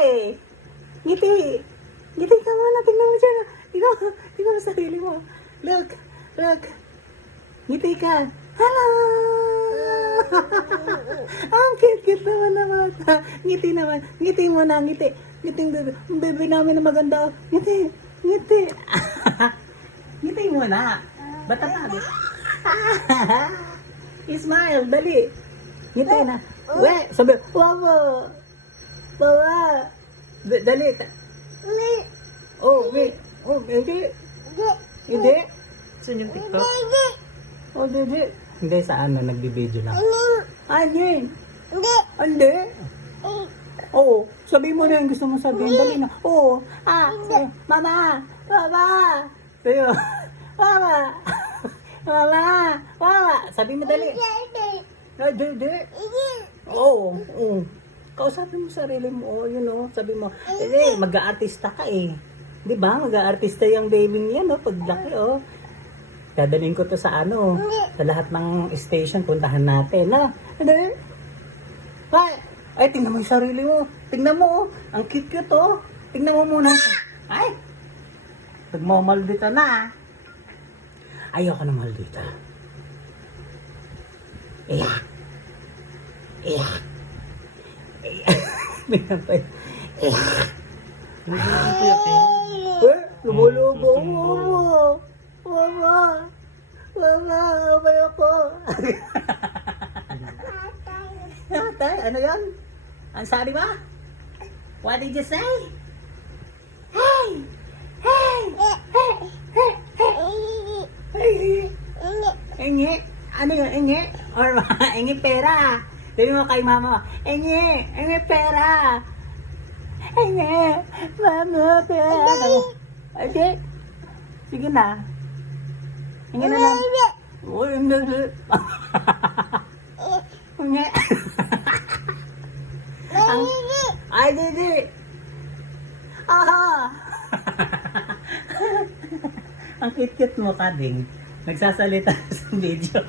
eh. Ngiti. Ngiti ka muna. Tingnan mo dyan. Tingnan mo sarili mo. Look. Ngiti ka. Hello! Ang cute naman na mata. Ngiti naman. Ngiti mo na. Ngiti. Ngiting bebe. Ang bebe namin na maganda. Ngiti. Ngiti mo na. Bata tabi. Smile. Dali. Ngiti na. Sabi. Wawa. Dali. Wait. Hindi. Saan yung TikTok? Hindi. Hindi, sa ano, nagbibideo lang. Hindi. Sabihin mo na yung gusto mo sabihin. Dali na. Sabi, Mama. Sayo. Mama. Sabi mo dali. Hindi. Kausapin mo sarili mo. Sabi mo, mag-aartista ka eh. Di ba? Mag-aartista yung baby niya, paglaki, Dadalhin ko to sa sa lahat ng station, puntahan natin, Hindi. Ay, tingnan mo yung sarili mo. Tingnan mo, ang cute-cute, Tingnan mo muna. Ay, nagmamaldita na, Ayoko na maldita. Iyak. Minapay. Hindi naman po yun, Lumulubo. Mama, abay ako. Tatay, ano yan? Ang sabi ba? What did you say? Hey! Engi? Ano yun? Engi? Or engi pera? Sabi mo kay mama, engi pera. Engi, mama, pera. Okay? Sige na. Engi na lang. Engi. Ay, didi. Aha. Ang cute-cute mo, Kading. Nagsasalita sa video.